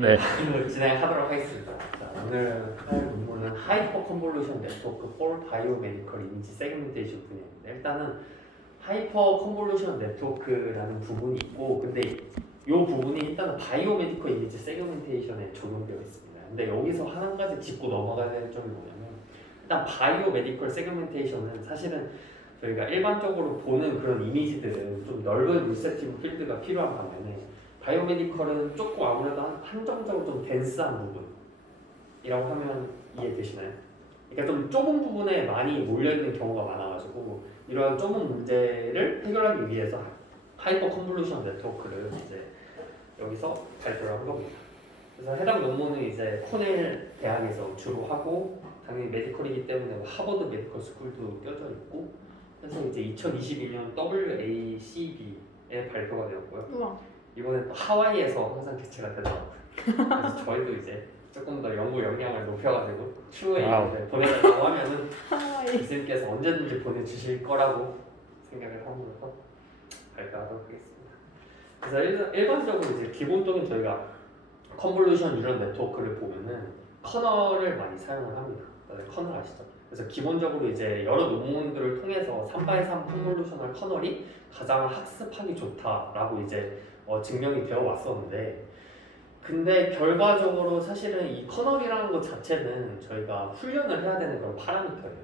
네. 진행하도록 하겠습니다. 자, 오늘 할 논문은 하이퍼 컨볼루션 네트워크 for 바이오메디컬 이미지 세그멘테이션 분야입니다. 일단은 하이퍼 컨볼루션 네트워크라는 부분이 있고, 근데 이 부분이 일단은 바이오메디컬 이미지 세그멘테이션에 적용되어 있습니다. 근데 여기서 한 가지 짚고 넘어가야 될 점이 뭐냐면, 일단 바이오메디컬 세그멘테이션은 사실은 저희가 일반적으로 보는 그런 이미지들은 좀 넓은 리셉티브 필드가 필요한 반면에 바이오메디컬은 조금 아무래도 한정적으로 좀 덴스한 부분이라고 하면 이해되시나요? 그러니까 좀 좁은 부분에 많이 몰려있는 경우가 많아가지고 이러한 좁은 문제를 해결하기 위해서 하이퍼 컨볼루션 네트워크를 이제 여기서 발표를 한 겁니다. 그래서 해당 논문은 이제 코넬 대학에서 주로 하고, 당연히 메디컬이기 때문에 하버드 메디컬 스쿨도 껴져 있고 해서 이제 2021년 WACB에 발표가 되었고요. 우와. 이번에 또 하와이에서 항상 개최가 되더라고요. 그래서 저희도 이제 조금 더 연구 역량을 높여가지고 추후에 이제 보내달라고 하면은 하와이. 교수님께서 언제든지 보내주실 거라고 생각을 하면서 발표하도록 하겠습니다. 그래서 일반적으로 이제 기본적인 저희가 컨볼루션 뉴럴 네트워크를 보면은 커널을 많이 사용을 합니다. 다들 커널 아시죠? 그래서 기본적으로 이제 여러 논문들을 통해서 3x3 컨볼루셔널 커널이 가장 학습하기 좋다라고 이제 증명이 되어 왔었는데, 근데 결과적으로 사실은 이 커널이라는 것 자체는 저희가 훈련을 해야 되는 그런 파라미터예요.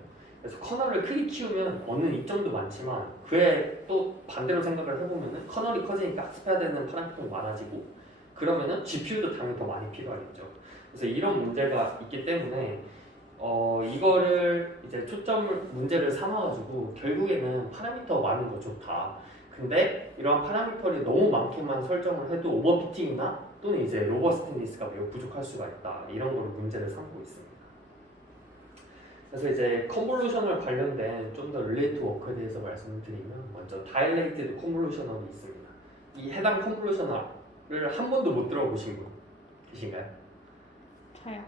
그래서 커널을 크게 키우면 어느 이점도 많지만, 그에 또 반대로 생각을 해보면은 커널이 커지니까 학습해야 되는 파라미터가 많아지고, 그러면은 GPU도 당연히 더 많이 필요하겠죠. 그래서 이런 문제가 있기 때문에 이거를 이제 문제를 삼아가지고 결국에는 파라미터 많은 거 좋다. 근데 이러한 파라미터를 너무 많게만 설정을 해도 오버피팅이나 또는 이제 로버스티니스가 매우 부족할 수가 있다. 이런 걸 문제를 삼고 있습니다. 그래서 이제 컨볼루션을 관련된 좀 더 릴레이트 워크에 대해서 말씀드리면, 먼저 다일레이티드 컨볼루셔널이 있습니다. 이 해당 컨볼루셔널을 한 번도 못 들어보신 분 계신가요? 저요.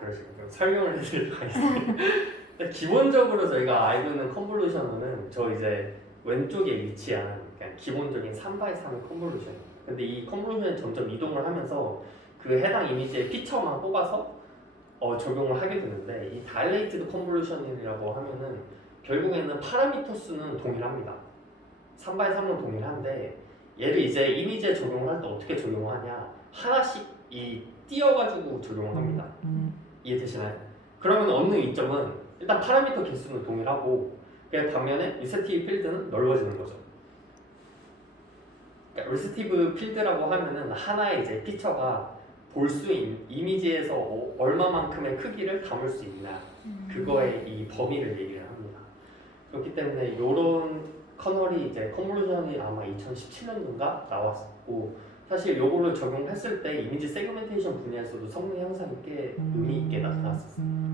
그러시군요. 설명을 해드리도록 하겠습니다. 기본적으로 저희가 알고 있는 컨볼루션은 저 이제 왼쪽에 위치한 그냥 기본적인 3x3의 컨볼루션이에요. 근데 이 컨볼루션이 점점 이동을 하면서 그 해당 이미지의 피처만 뽑아서 적용을 하게 되는데, 이 다일레이티드 컨볼루션이라고 하면은 결국에는 파라미터 수는 동일합니다. 3x3은 동일한데, 얘를 이제 이미지에 적용을 할 때 어떻게 적용을 하냐, 하나씩 띄어가지고 적용을 합니다. 이해되시나요? 그러면 어느 이점은 일단 파라미터 개수는 동일하고, 그 반면에 리셉티브 필드는 넓어지는 거죠. 그러니까 리셉티브 필드라고 하면은 하나의 이제 피처가 볼 수 있는 이미지에서 얼마만큼의 크기를 담을 수 있나, 그거의 이 범위를 얘기를 합니다. 그렇기 때문에 이런 커널이 이제 컨볼루션이 아마 2017년도인가 나왔고, 사실 요거를 적용했을 때 이미지 세그멘테이션 분야에서도 성능 향상이 꽤 의미 있게 나타났었습니다.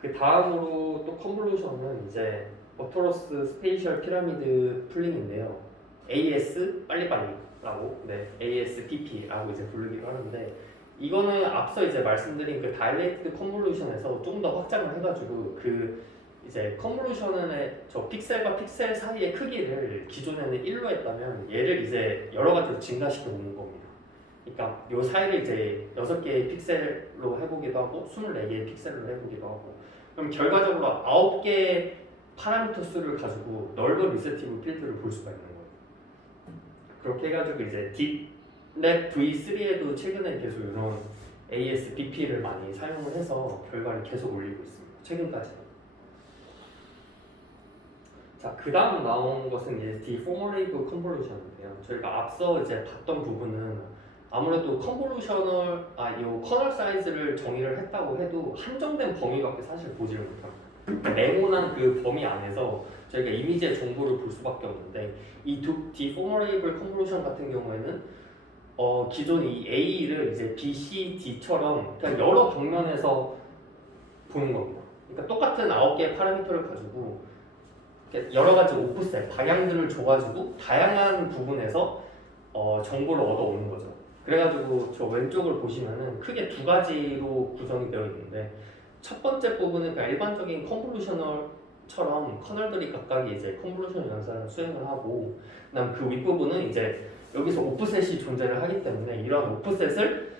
그 다음으로 또 컨볼루션은 이제 어토로스 스페이셜 피라미드 풀링인데요. AS 빨리빨리라고, ASPP라고 이제 부르기로 하는데, 이거는 앞서 이제 말씀드린 그 다일레이티드 컨볼루션에서 좀 더 확장을 해가지고 그 이제 컨볼루션의 저 픽셀과 픽셀 사이의 크기를 기존에는 1로 했다면 얘를 이제 여러 가지로 증가시켜 놓는 겁니다. 그러니까 요 사이를 이제 6개의 픽셀로 해보기도 하고 24개의 픽셀로 해보기도 하고, 그럼 결과적으로 9개의 파라미터 수를 가지고 넓은 리셉티브 필드를 볼 수가 있는 거예요. 그렇게 해가지고 이제 딥랩 V3에도 최근에 계속 이런 ASBP를 많이 사용을 해서 결과를 계속 올리고 있습니다. 최근까지. 자, 그 다음 나온 것은 이제 디포머레이블 컨볼루션인데요. 저희가 앞서 이제 봤던 부분은 아무래도 컨볼루셔널, 이 커널 사이즈를 정의를 했다고 해도 한정된 범위밖에 사실 보지를 못합니다. 네모난 그 범위 안에서 저희가 이미지의 정보를 볼 수밖에 없는데, 이 디포머레이블 컨볼루션 같은 경우에는 기존 이 A를 이제 B, C, D처럼 그냥 여러 방면에서 보는 겁니다. 그러니까 똑같은 9개의 파라미터를 가지고 여러 가지 오프셋, 방향들을 줘가지고 다양한 부분에서 정보를 얻어오는 거죠. 그래가지고 저 왼쪽을 보시면은 크게 두 가지로 구성이 되어 있는데, 첫 번째 부분은 그냥 일반적인 컨볼루셔널처럼 커널들이 각각 이제 컨볼루션 연산을 수행을 하고, 그다음 그 윗부분은 이제 여기서 오프셋이 존재를 하기 때문에 이런 오프셋을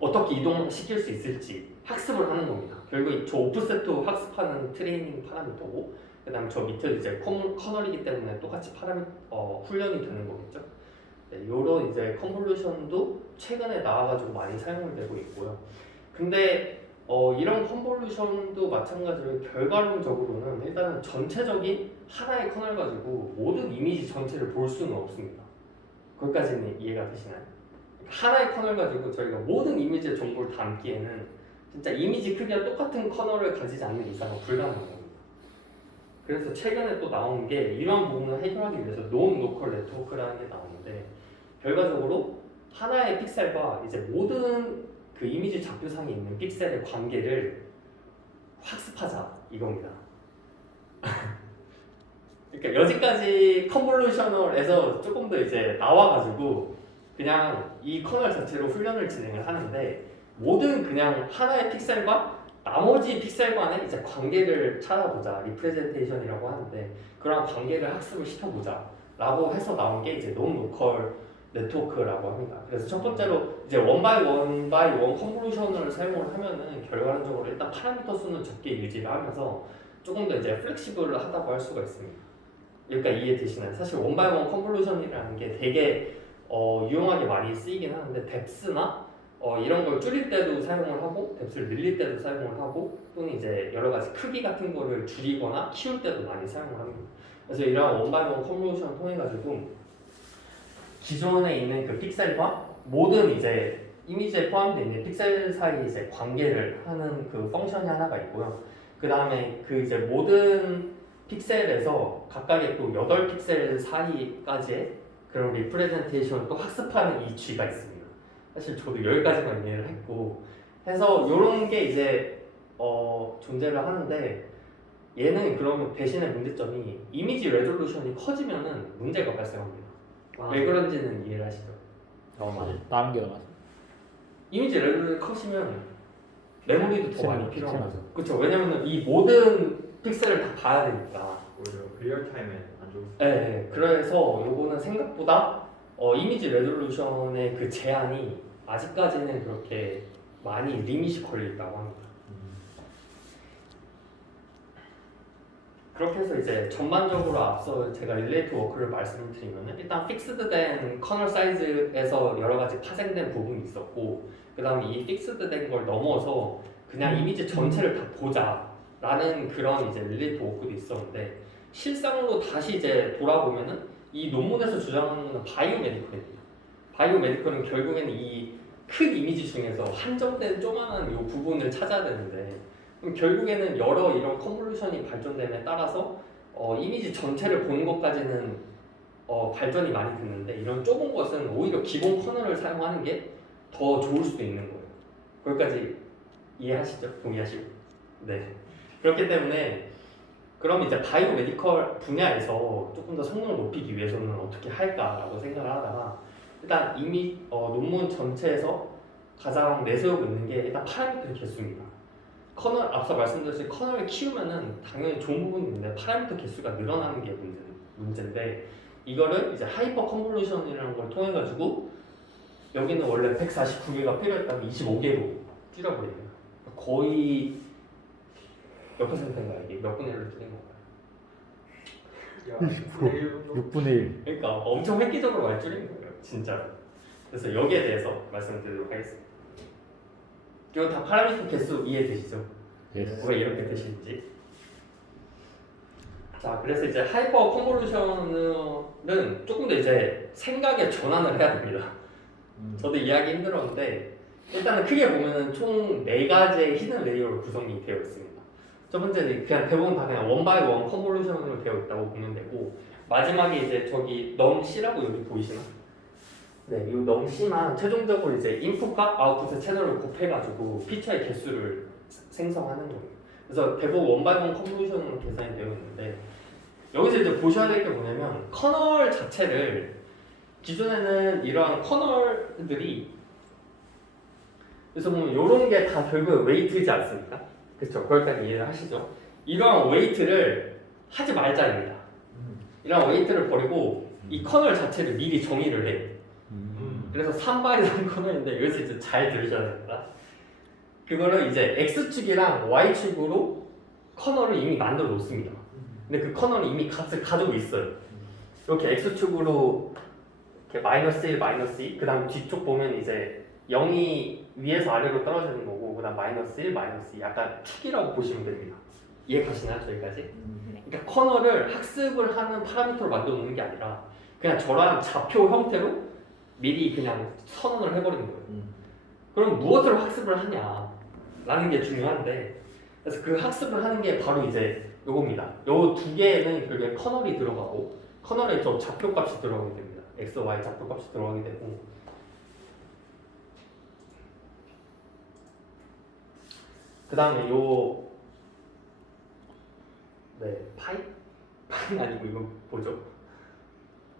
어떻게 이동시킬 수 있을지 학습을 하는 겁니다. 결국 저 오프셋도 학습하는 트레이닝 파라미터고, 그 다음에 저 밑에도 이제 커널이기 때문에 똑같이 훈련이 되는 거겠죠. 네, 요런 이제 컨볼루션도 최근에 나와가지고 많이 사용을 되고 있고요. 근데 이런 컨볼루션도 마찬가지로 결과론적으로는 일단은 전체적인 하나의 커널 가지고 모든 이미지 전체를 볼 수는 없습니다. 거기까지는 이해가 되시나요? 하나의 커널 가지고 저희가 모든 이미지의 정보를 담기에는 진짜 이미지 크기가 똑같은 커널을 가지지 않는 이상은 불가능한 겁니다. 그래서 최근에 또 나온 게 이런 부분을 해결하기 위해서 논-로컬 네트워크라는 게 나오는데, 결과적으로 하나의 픽셀과 이제 모든 그 이미지 좌표상에 있는 픽셀의 관계를 학습하자 이겁니다. 그러니까 여기까지 컨볼루셔널에서 조금 더 이제 나와가지고 그냥 이 커널 자체로 훈련을 진행을 하는데, 모든 그냥 하나의 픽셀과 나머지 픽셀 간의 이제 관계를 찾아보자, 리프레젠테이션이라고 하는데 그런 관계를 학습을 시켜보자 라고 해서 나온 게 이제 논-로컬 네트워크라고 합니다. 그래서 첫 번째로 이제 원 바이 원 컨볼루션을 사용을 하면은 결과론적으로 일단 파라미터 수는 적게 유지를 하면서 조금 더 이제 플렉시블하다고 할 수가 있습니다. 여기까지 이해되시나요? 사실 원 바이 원 컨볼루션이라는 게 되게 유용하게 많이 쓰이긴 하는데, 뎁스나 이런 걸 줄일 때도 사용을 하고 뎁스를 늘릴 때도 사용을 하고, 또는 이제 여러 가지 크기 같은 거를 줄이거나 키울 때도 많이 사용을 합니다. 그래서 이런 원 바이 원 컨볼루션을 통해 가지고 기존에 있는 그 픽셀과 모든 이제 이미지에 포함되어 있는 픽셀 사이 이제 관계를 하는 그 펑션이 하나가 있고요. 그 다음에 그 이제 모든 픽셀에서 각각의 또 8픽셀 사이까지의 그런 리프레젠테이션을 또 학습하는 이 쥐가 있습니다. 사실 저도 여기까지만 이해를 했고 해서 이런 게 이제 존재를 하는데, 얘는 그러면 대신에 문제점이 이미지 레졸루션이 커지면은 문제가 발생합니다. 왜 그런지는 이해를 하시죠? 맞아요. 다른 게 나와서. 이미지 레졸루션이 커지면 메모리도 더 많이 필요한 픽셀 거죠. 그렇죠. 왜냐면은 이 모든 픽셀을 다 봐야 되니까. 오히려 리얼타임에 안 좋을 수 네, 그래서 요거는 생각보다 이미지 레졸루션의 그 제한이 아직까지는 그렇게 많이 리밋이 걸려있다고 합니다. 그렇게 해서 이제 전반적으로 앞서 제가 릴레이트 워크를 말씀을 드리면, 일단 픽스드된 커널 사이즈에서 여러 가지 파생된 부분이 있었고, 그 다음에 이 픽스드된 걸 넘어서 그냥 이미지 전체를 다 보자라는 그런 이제 릴레이트 워크도 있었는데, 실상으로 다시 이제 돌아보면은 이 논문에서 주장하는 건 바이오메디컬입니다. 바이오메디컬은 결국에는 이 큰 이미지 중에서 한정된 조그만한 이 부분을 찾아야 되는데, 그럼 결국에는 여러 이런 컨볼루션이 발전됨에 따라서 이미지 전체를 보는 것까지는 발전이 많이 됐는데, 이런 좁은 것은 오히려 기본 커널을 사용하는 게 더 좋을 수도 있는 거예요. 거기까지 이해하시죠? 동의하시고? 네. 그렇기 때문에 그럼 이제 바이오메디컬 분야에서 조금 더 성능을 높이기 위해서는 어떻게 할까라고 생각을 하다가, 일단 이미 논문 전체에서 가장 내세우고 있는 게 일단 파라미터 개수입니다. 커널, 앞서 말씀드렸듯이 커널을 키우면은 당연히 좋은 부분이 있는데 파라미터 개수가 늘어나는 게 문제인데, 이거를 이제 하이퍼 컨볼루션이라는 걸 통해 가지고 여기는 원래 149개가 필요했다면 25개로 줄여버려요. 거의 몇 퍼센트인가, 이게 몇 분의 1로 줄인 건가요? 20%, 6분의 1. 그러니까 엄청 획기적으로 많이 줄인 거예요, 진짜로. 그래서 여기에 대해서 말씀드리도록 하겠습니다. 이건 다 파라미터 개수 이해되시죠? 왜 이렇게 되시는지. 자, 그래서 이제 하이퍼 컨볼루션은 조금 더 이제 생각의 전환을 해야 됩니다. 저도 이해하기 힘들었는데, 일단은 크게 보면은 총 4가지의 히든 레이어로 구성이 되어 있습니다. 첫 번째는 그냥 대부분 다 그냥 원 바이 원 컨볼루션으로 되어 있다고 보면 되고, 마지막에 이제 저기 넘C라고 여기 보이시나? 네, 이 넘C만 최종적으로 이제 인풋과 아웃풋의 채널을 곱해가지고 피처의 개수를 생성하는 거예요. 그래서 대부분 원 바이 원 컨볼루션으로 계산이 되어 있는데, 여기서 이제 보셔야 될 게 뭐냐면, 커널 자체를 기존에는 이러한 커널들이, 그래서 보면 이런 게 다 결국 웨이트이지 않습니까? 그렇죠? 거기까지 이해를 하시죠? 이러한 웨이트를 하지 말자입니다. 이러한 웨이트를 버리고 이 커널 자체를 미리 정의를 해요. 그래서 3바의 3 커널인데 여기서 이제 잘 들으셔야 됩니다. 그거를 이제 X축이랑 Y축으로 커널을 이미 만들어 놓습니다. 근데 그 커널은 이미 값을 가지고 있어요. 이렇게 X축으로 이렇게 -1, -2, 그 다음 뒤쪽 보면 이제 0이 위에서 아래로 떨어지는 거고, 그 다음 -1, -2, 약간 축이라고 보시면 됩니다. 이해 가시나요, 저기까지? 그러니까 커널을 학습을 하는 파라미터로 만들어 놓는 게 아니라 그냥 저런 좌표 형태로 미리 그냥 선언을 해버리는 거예요. 그럼 무엇을 학습을 하냐 라는 게 중요한데, 그래서 그 학습을 하는 게 바로 이제 요겁니다. 요 두 개에는 결국에 커널이 들어가고, 커널에 저 좌표값이 들어가게 됩니다. x, y 좌표값이 들어가게 되고, 그 다음에 파이는 아니고 이거 뭐죠?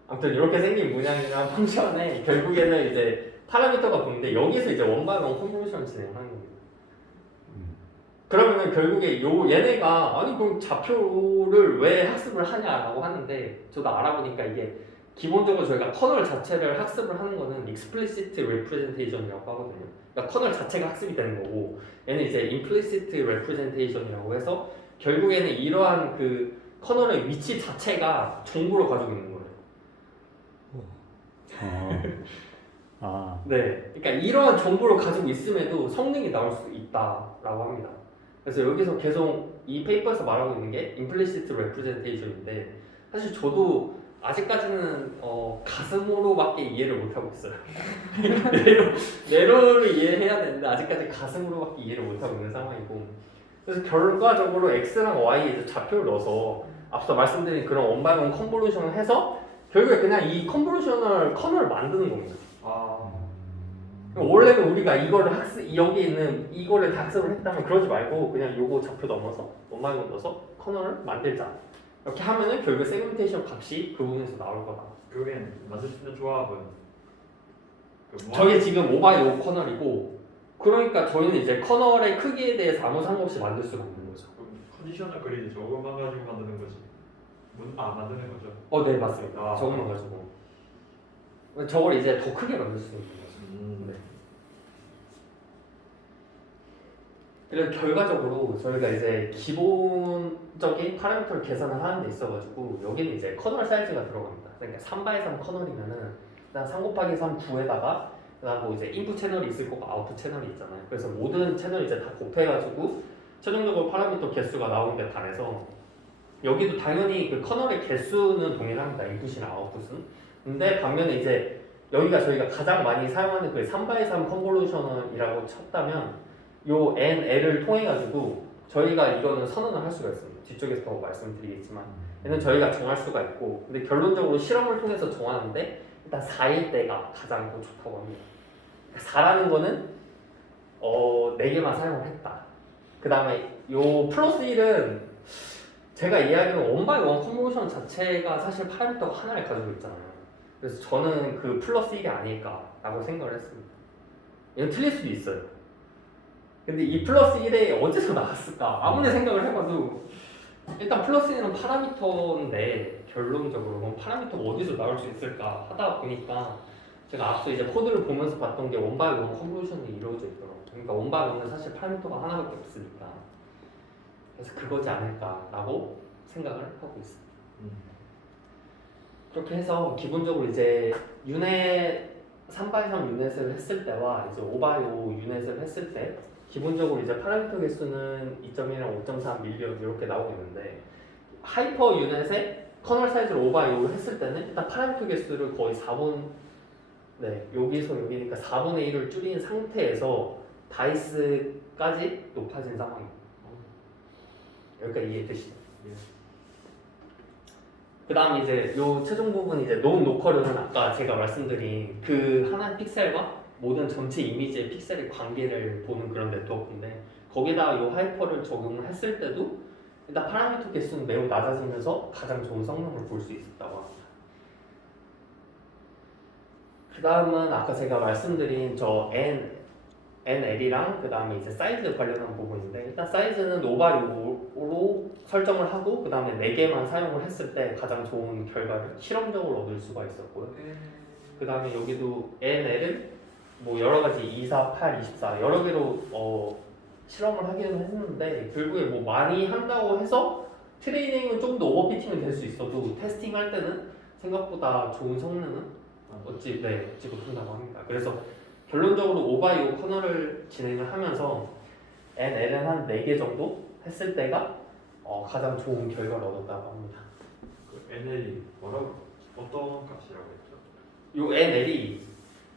아무튼 이렇게 생긴 문양이랑 펑션에 결국에는 이제 파라미터가 보는데, 여기서 이제 원바이원 컨버전을 진행하는 겁니다. 그러면은 결국에 얘네가 아니 그럼 좌표를 왜 학습을 하냐라고 하는데, 저도 알아보니까 이게 기본적으로 저희가 커널 자체를 학습을 하는 거는 explicit representation이라고 하거든요. 그러니까 커널 자체가 학습이 되는 거고, 얘는 이제 implicit representation이라고 해서 결국에는 이러한 그 커널의 위치 자체가 정보를 가지고 있는 거예요. 네, 그러니까 이러한 정보를 가지고 있음에도 성능이 나올 수 있다라고 합니다. 그래서 여기서 계속 이 페이퍼에서 말하고 있는 게 implicit representation인데, 사실 저도 아직까지는 가슴으로밖에 이해를 못하고 있어요. 뇌로를 이해해야 되는데 아직까지 가슴으로밖에 이해를 못하고 있는 상황이고, 그래서 결과적으로 x랑 y에 좌표를 넣어서 앞서 말씀드린 그런 원바이원 컨볼루션을 해서 결국에 그냥 이 컨볼루셔널 커널을 만드는 겁니다. 원래는 우리가 이거를 여기 있는 이거를 다 학습을 했다면 그러지 말고 그냥 요거 좌표 넘어서 원바이원 넣어서 커널을 만들자. 이렇게 하면은 결국 세그멘테이션 값이 그 부분에서 나올 거다. 그러면 만들 수 있는 조합은 저게 지금 5x5 커널이고, 그러니까 저희는 이제 커널의 크기에 대해서 아무 상관없이 만들 수가 있는 거죠. 컨디셔널 그리드 저것만 가지고 만드는 거지. 만드는 거죠. 네, 맞습니다. 저것만 가지고. 저걸 이제 더 크게 만들 수 있는 거죠. 네. 그래서 결과적으로 저희가 이제 기본적인 파라미터를 계산을 하는 데 있어가지고, 여기는 이제 커널 사이즈가 들어갑니다. 그러니까 3x3 커널이면은 일단 3 곱하기 3 9에다가 그다음 뭐 이제 인풋 채널이 있을 거고 아웃풋 채널이 있잖아요. 그래서 모든 채널 이제 다 곱해가지고 최종적으로 파라미터 개수가 나오는 데 반해서, 여기도 당연히 그 커널의 개수는 동일합니다. 인풋이나 아웃풋은. 근데 반면에 이제 여기가 저희가 가장 많이 사용하는 그 3x3 컨볼루션이라고 쳤다면, 요 NL을 통해 가지고 저희가 이거는 선언을 할 수가 있습니다. 뒤쪽에서 더 말씀드리겠지만, 얘는 저희가 정할 수가 있고, 근데 결론적으로 실험을 통해서 정하는데 일단 4일 때가 가장 좋다고 합니다. 4라는 거는 4개만 사용을 했다. 그 다음에 요 플러스 1은 제가 이야기하는 원바이원 컨볼루션 자체가 사실 파라미터가 하나를 가지고 있잖아요. 그래서 저는 그 플러스 1이 아닐까라고 생각을 했습니다. 이건 틀릴 수도 있어요. 근데 이 플러스 1에 어디서 나왔을까? 아무리 생각을 해봐도 일단 플러스 1은 파라미터인데, 결론적으로 그럼 파라미터가 어디서 나올 수 있을까 하다 보니까 제가 앞서 이제 코드를 보면서 봤던 게 원바이원 컨볼루션이 이루어져 있더라고요. 그러니까 원바이원은 사실 파라미터가 하나밖에 없으니까, 그래서 그거지 않을까라고 생각을 하고 있습니다. 그렇게 해서 기본적으로 이제 유닛 3x3 유닛을 했을 때와 이제 5x5 유닛을 했을 때 기본적으로 이제 파라미터 개수는 2.1이랑 5.3 밀리언 이렇게 나오고 있는데, 하이퍼 유닛에 커널 사이즈를 5x5를 했을 때는 일단 파라미터 개수를 거의 4분, 여기서 여기니까 4분의 1을 줄인 상태에서 다이스까지 높아진 상황입니다. 여기까지 이해되시죠? 그 다음 이제 요 최종 부분 이제 논 로컬은 아까 제가 말씀드린 그 하나의 픽셀과 모든 전체 이미지의 픽셀의 관계를 보는 그런 네트워크인데, 거기다가 요 하이퍼를 적용을 했을 때도 일단 파라미터 개수는 매우 낮아지면서 가장 좋은 성능을 볼 수 있었다고 합니다. 그 다음은 아까 제가 말씀드린 저 NL이랑 그 다음에 이제 사이즈 관련한 부분인데, 일단 사이즈는 5x5 정도로 설정을 하고 그 다음에 4개만 사용을 했을 때 가장 좋은 결과를 실험적으로 얻을 수가 있었고요. 그 다음에 여기도 NL은 뭐 여러 가지 2, 4, 8, 24 여러 개로 실험을 하기는 했는데 결국에 뭐 많이 한다고 해서 트레이닝은 좀 더 오버피팅은 될 수 있어도 테스팅 할 때는 생각보다 좋은 성능은 얻지 못한다고 합니다. 그래서 결론적으로 5x5 커널을 진행을 하면서 NL은 한 4개 정도 했을 때가 가장 좋은 결과를 얻었다고 합니다. 그 NL이 뭐라고 어떤 값이라고 했죠? 요 NL이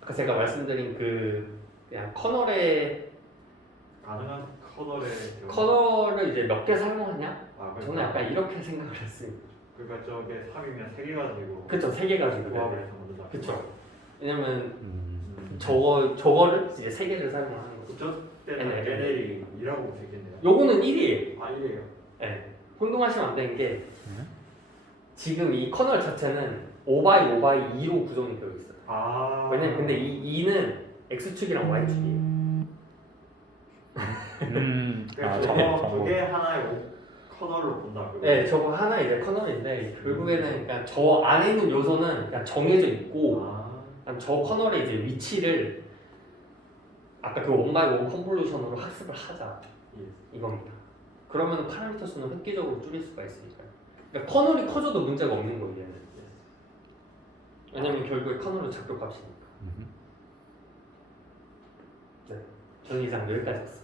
아까 제가 말씀드린 그 그냥 커널의 가능한 커널의 경우. 커널을 이제 몇 개 사용하냐? 아, 저는 약간 이렇게 생각을 했습니다. 그러니까 저게 3이면 3개 가지고 그쵸, 3개 가지고. 조합을 해서 만든다. 그쵸. 왜냐면 음. 저거를 이제 3개를 사용하는 거죠. 저 때는 NL. NL이 2라고 되겠네요. 요거는 1이에요. 아 1이에요. 네. 혼동하시면 안 되는 게 지금 이 커널 자체는 5x5x2로 구성이 되어 있어요. 아. 왜냐면 근데 이 2는 X축이랑 Y축이에요. 그러니까 정보. 저게 하나의 커널로 본다. 네, 저거 하나 이제 커널인데 결국에는 그냥 저 안에 있는 요소는 그냥 정해져 있고 그냥 저 커널의 이제 위치를 아까 그 1x5 컨볼루션으로 학습을 하자 이겁니다. 그러면 파라미터 수는 획기적으로 줄일 수가 있으니까요. 그러니까 커널이 커져도 문제가 없는 거예요. 얘는. 왜냐면 결국에 커널은 작별값이니까. 네, 저는 이상 여기까지 했습니다.